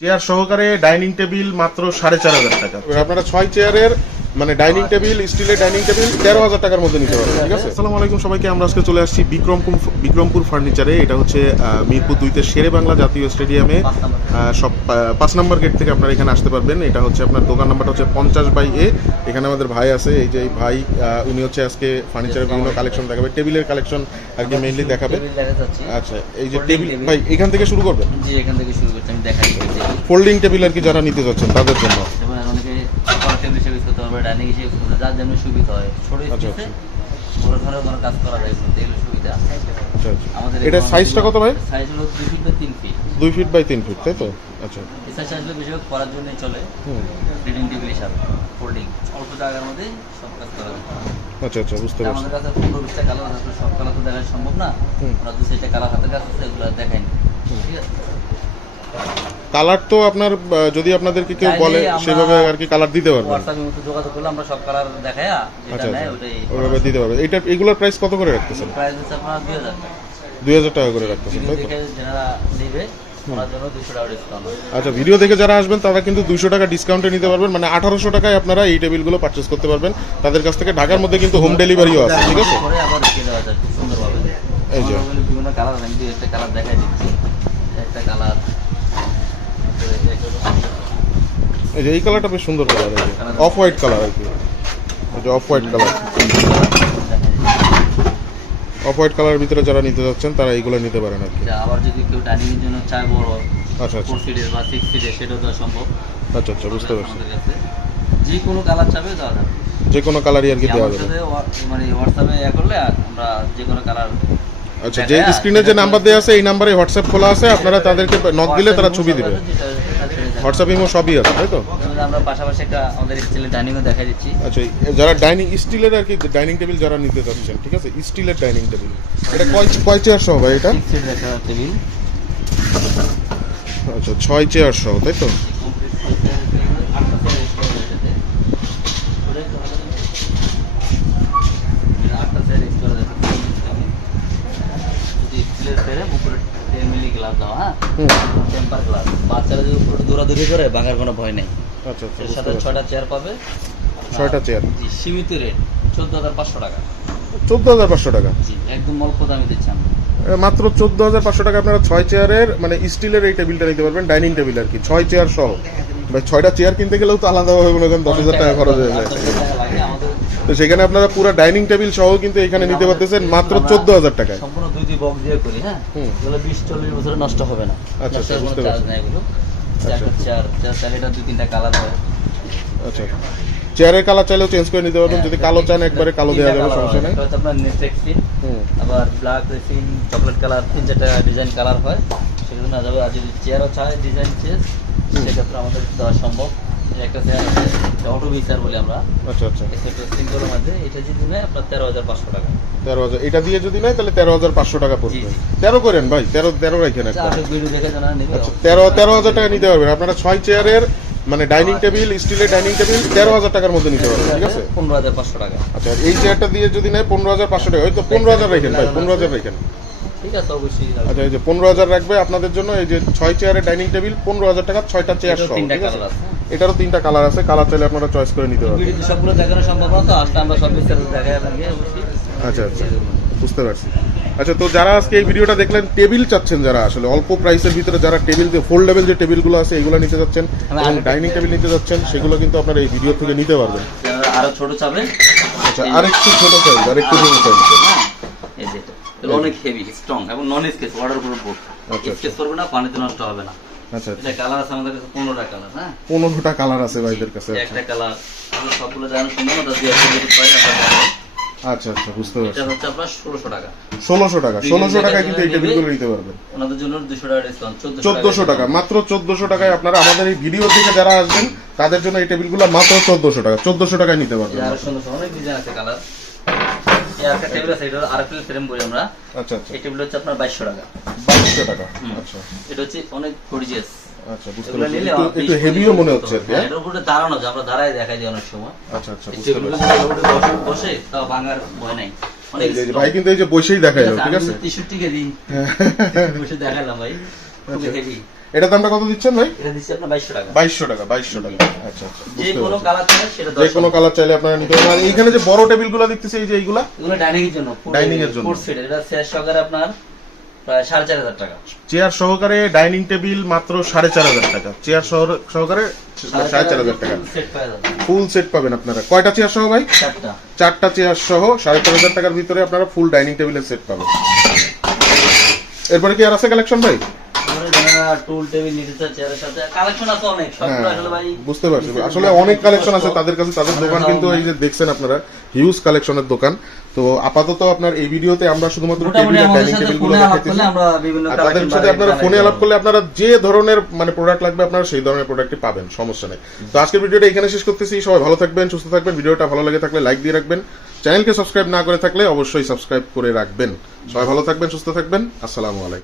Chair সহকারে dining table মাত্র 4,500 টাকা। আপনারা 6 চেয়ারের মানে ডাইনিং টেবিল, স্টিলের ডাইনিং টেবিল 13,000 টাকার মধ্যে নিতে পারবেন। ঠিক আছে। আসসালামু আলাইকুম সবাইকে, আমরা আজকে চলে আসছি বিক্রমপুর ফার্নিচারে। এটা হচ্ছে মিরপুর 2-তে শেরে বাংলা জাতীয় স্টেডিয়ামে সব 5 নম্বর গেট থেকে আপনারা এখানে আসতে পারবেন। এটা হচ্ছে আপনার দোকান নাম্বারটা হচ্ছে 50/A। এখানে আমাদের ভাই আছে, এই যে ভাই উনি হচ্ছে আজকে ফার্নিচারের বিভিন্ন কালেকশন দেখাবে, টেবিলের কালেকশন আর কি মেইনলি দেখাবে। আচ্ছা, এই যে টেবিল ভাই এখান থেকে শুরু করবেন? জি, এখান থেকে শুরু করতে আমি দেখাই। ফোল্ডিং টেবিল আর কি যারা নিতে যাচ্ছেন তাদের জন্য, যেমন অনেকে টেবিল হিসেবে ইউজ করতে পারবে, ডাইনিং হিসেবে ইউজ করতে, যার যেমন সুবিধা হয়। ছোট স্পেসে বড় ধরনের কোনো কাজ করা যায়, এগুলো সুবিধা। আমাদের এটা সাইজটা কত ভাই? সাইজ হলো 2 feet by 3 feet. 2 feet by 3 feet, তাই তো? আচ্ছা, এই সাইজ আসলে বেশিরভাগ করার জন্যই চলে, রিডিং টেবিল হিসাবে ফোল্ডিং। অল্প জায়গার মধ্যে সব কাজ করা যায়। আচ্ছা আচ্ছা, বুঝতে পারছি। আমাদের কাছে 15-20টা কালার আছে, সব কালার তো দেখা সম্ভব না। আমরা 2-3টা কালার হাতে কাছে আছে, এগুলো দেখাইনি। ঠিক আছে। কালার তো আপনার যদি আপনাদেরকে কেউ বলে সেভাবে আর কি কালার দিতে পারবেন। হোয়াটসঅ্যাপে মতো যোগাযোগ করলে আমরা সব কালার দেখাইয়া যেটা নেয় ওটাই ওভাবে দিতে পারবেন। এটা এগুলোর প্রাইস কত করে রাখতেছেন? প্রাইস হচ্ছে আপনার 2000 টাকা। 2000 টাকা করে রাখতেছেন, তাই তো? যারা নেবে ওনার জন্য 200 টাকা ডিসকাউন্ট। আচ্ছা, ভিডিও দেখে যারা আসবেন তারা কিন্তু 200 টাকা ডিসকাউন্টে নিতে পারবেন, মানে 1800 টাকায় আপনারা এই টেবিলগুলো পারচেজ করতে পারবেন তাদের কাছ থেকে। ঢাকার মধ্যে কিন্তু হোম ডেলিভারিও আছে। ঠিক আছে। পরে আবার রেখে দেওয়া যায় খুব সুন্দরভাবে। এই যে বিভিন্ন কালার, আমি একটা কালার দেখাই দিচ্ছি। একটা কালার, এই যে এই কালারটা বেশ সুন্দর কালার, এই যে অফ হোয়াইট কালার আর কি। এই যে off white colour, off white কালারের ভিতরে যারা নিতে যাচ্ছেন তারা এইগুলো নিতে পারেন আর কি। আবার যদি কেউ ডাইনিং এর জন্য চায় বড়, আচ্ছা আচ্ছা 4 সিটের বা 6 সিটের, সেটাও দেওয়া সম্ভব। আচ্ছা আচ্ছা, বুঝতে পারছি। আমাদের কাছে যে কোনো কালার চাবে দেওয়া যাবে, যে কোনো কালারই আর কি দেওয়া যাবে। মানে হোয়াটসঅ্যাপে করলে আমরা যে কোনো কালার। আচ্ছা, যে স্ক্রিনে যে নাম্বার দেওয়া আছে এই নাম্বারে হোয়াটসঅ্যাপ খোলা আছে, আপনারা তাদেরকে নক দিলে তারা ছবি দিবে। হোয়াটসঅ্যাপ ইমো সবই আছে, তাই তো? আমরা পাশাপাশি একটা আমাদের স্টিলের ডাইনিংও দেখাই দিচ্ছি। আচ্ছা, যারা ডাইনিং স্টিলের আর কি ডাইনিং টেবিল যারা নিতে চাচ্ছেন, ঠিক আছে, স্টিলের ডাইনিং টেবিল। এটা কয় চেয়ার সহ ভাই এটা? 6 সিটের একটা টেবিল। আচ্ছা, 6 চেয়ার সহ, তাই তো? বাচ্চারা যদি দৌড়াদৌড়ি করে ভাঙার কোনো ভয় নেই। আচ্ছা আচ্ছা, এর সাথে 6টা চেয়ার পাবে। 6টা চেয়ার, জি, সীমিত রেট 14,500 টাকা। 14,500 টাকা, জি, একদম অল্প দামে দিচ্ছি আমরা। মাত্র 14,500 টাকা আপনারা 6 চেয়ারের মানে স্টিলের এই টেবিলটা নিতে পারবেন, ডাইনিং টেবিল আর কি, 6 চেয়ার সহ। ভাই 6টা চেয়ার কিনতে গেলেও তো আলাদাভাবে মনে করেন 10,000 টাকা খরচ হয়ে যায়। তো সেখানে আপনারা পুরো ডাইনিং টেবিল সহ কিন্তু এখানে নিতে পারতেছেন মাত্র 14,000 টাকায়। সম্পূর্ণ 2 বক্স দিয়ে করি। হ্যাঁ, এগুলো 20-40 বছরে নষ্ট হবে না। আচ্ছা আচ্ছা, বুঝতে পারছি। এগুলো চেয়ার চাইলে 2-3টা কালার হয়। আচ্ছা, চেয়ারের কালার চাইলেও চেঞ্জ করে নিতে পারবেন, যদি কালো চান একবারে কালো দেওয়া যাবে, সমস্যা নেই। এটা হচ্ছে আপনার নেটফ্লিক্স ফিন, আবার ব্ল্যাক রেসিং, চকলেট কালার, 3-4টা ডিজাইন কালার হয়, সেগুলো না যাবে। আর যদি চেয়ারও চায় ডিজাইন চেঞ্জ, সেক্ষেত্রে আমাদের দেওয়া সম্ভব। একটা চেয়ার আছে অটো বিচার বলি আমরা। আচ্ছা আচ্ছা, সিঙ্গলের মধ্যে এটা যদি নেয় আপনার 13,500 টাকা। 13,000 এটা দিয়ে যদি নেয় তাহলে 13,500 টাকা পড়বে। 13 করেন ভাই, 13 রাখেন একটা। আচ্ছা, ভিডিও দেখে জানা নেবে। আচ্ছা, 13,000 টাকা নিতে পারবেন আপনারা 6 চেয়ারের মানে ডাইনিং টেবিল, স্টিলের ডাইনিং টেবিল 13,000 টাকার মধ্যে নিতে পারবেন। ঠিক আছে, 15,500 টাকা। আচ্ছা, এই চেয়ারটা দিয়ে যদি নেয় 15,500 টাকা, হয়তো 15,000 রাখেন ভাই, 15,000 রাখেন। ঠিক আছে, অবশ্যই। আচ্ছা, এই যে 15,000 রাখবে আপনাদের জন্য। এই যে 6 চেয়ারের ডাইনিং টেবিল 15,000 টাকা, 6টা চেয়ার সহ। ঠিক আছে, এটারও 3টা কালার আছে, কালার চাইলে আপনারা চয়েস করে নিতে পারবেন। ভিডিওতে সবগুলো দেখানো সম্ভব না, তো আসলে আমরা সব বিস্তারিত দেখাই আপনাকে অবশ্যই। আচ্ছা আচ্ছা, বুঝতে পারছি। আচ্ছা, তো যারা আজকে এই ভিডিওটা দেখলেন, টেবিল চাচ্ছেন যারা, আসলে অল্প প্রাইসের ভিতরে যারা টেবিল ফোল্ডেবল যে টেবিলগুলো আছে এগুলো নিতে যাচ্ছেন এবং ডাইনিং টেবিল নিতে যাচ্ছেন, সেগুলো কিন্তু আপনারা এই ভিডিও থেকে নিতে পারবেন। আরো ছোট চাবে। আচ্ছা, আরেকটু ছোট সাইজ, আরেকটু ছোট সাইজ। এই যে এটা অনেক হেভি, স্ট্রং এবং non sketch, water proof board. Sketch করবে না, পানিতে নষ্ট হবে না। আচ্ছা, এটা কালার আছে আমাদের কাছে 15টা কালার। হ্যাঁ, 15টা কালার আছে ভাইদের কাছে। একটা কালার সবগুলো জানার সম্ভব না, দিয়ে পারে। আচ্ছা আচ্ছা, বুঝতে পারছি। এটা হচ্ছে আপনার 1600 টাকা। 1600 টাকা, 1600 টাকায় কিন্তু এই টেবিলগুলো নিতে পারবেন। ওনাদের জন্য 200 টাকা ডিসকাউন্ট, 1400 টাকা, মাত্র 1400 টাকায় আপনারা আমাদের এই ভিডিও থেকে যারা আসবেন তাদের জন্য এই টেবিলগুলো মাত্র 1400 টাকা, 1400 টাকায় নিতে পারবেন। আর সুন্দর অনেক ডিজাইন আছে কালার। এই একটা টেবিল আছে, এটা আরএফএল ফ্রেম বলি আমরা। আচ্ছা আচ্ছা, এই টেবিল হচ্ছে আপনার 2200 টাকা। 2200 টাকা। আচ্ছা, এটা হচ্ছে অনেক গর্জিয়াস। আচ্ছা, বুঝতে পারছি। একটু হেভিও মনে হচ্ছে। এর উপরে দাঁড়ানো যায়, আমরা দাঁড়ায় দেখাই দিই অনেক সময়। আচ্ছা আচ্ছা, বুঝতে পারছি। বসে তাও ভাঙার ভয় নাই। ভাই কিন্তু এই যে বসেই দেখাই, ঠিক আছে, 63 কেজি বসে দেখালাম ভাই, খুব হেভি। এটা দামটা কত দিচ্ছেন ভাই? এটা দিচ্ছি আপনার 2200 টাকা। 2200 টাকা, 2200 টাকা। আচ্ছা আচ্ছা, যে বুঝতে কোনো পারছি। কালার চাই সেটা যে কোনো কালার চাইলে আপনারা নিতে পারবেন। আর এইখানে যে বড় টেবিলগুলো দেখতেছি, এই যে এইগুলা এগুলো ডাইনিং এর জন্য, Dining এর জন্য। 4 সিট, এটা সেট সহকারে আপনার প্রায় 4500 টাকা। চেয়ার সহকারে ডাইনিং টেবিল মাত্র 4500 টাকা, চেয়ার সহকারে 4500 টাকা সেট পাওয়া যাবে। ফুল সেট পাবেন আপনারা। কয়টা চেয়ার সহ ভাই? 4টা। 4টা চেয়ার সহ 4500 টাকার ভিতরে আপনারা ফুল ডাইনিং টেবিলের সেট পাবেন। এরপরে কি আর আছে কালেকশন ভাই? তারপরে যারা টুল টেবিল নিতে চায় চেয়ারের সাথে কালেকশন আছে অনেক, সবগুলো আসলে ভাই বুঝতে পারছি, আসলে অনেক কালেকশন আছে তাদের কাছে। তাদের দোকান কিন্তু এই যে দেখছেন আপনারা হিউজ কালেকশনের দোকান। তো আপাতত আপনার এই ভিডিওতে আমরা শুধুমাত্র মোটামুটি টেবিল আর আমাদের ডাইনিং সাথে টেবিল গুলো ফোনে আলাপ দেখাইতেছি। করলে আমরা বিভিন্ন আর তাদের সাথে আপনারা ফোনে আলাপ করলে আপনারা যে ধরনের মানে প্রোডাক্ট লাগবে আপনারা সেই ধরনের প্রোডাক্টই পাবেন, সমস্যা নেই। তো আজকের ভিডিওটা এখানে শেষ করতেছি। সবাই ভালো থাকবেন, সুস্থ থাকবেন। ভিডিওটা ভালো লাগে থাকলে লাইক দিয়ে রাখবেন। চ্যানেলকে সাবস্ক্রাইব না করে থাকলে অবশ্যই সাবস্ক্রাইব করে রাখবেন। সবাই ভালো থাকবেন, সুস্থ থাকবেন। আসসালামু আলাইকুম।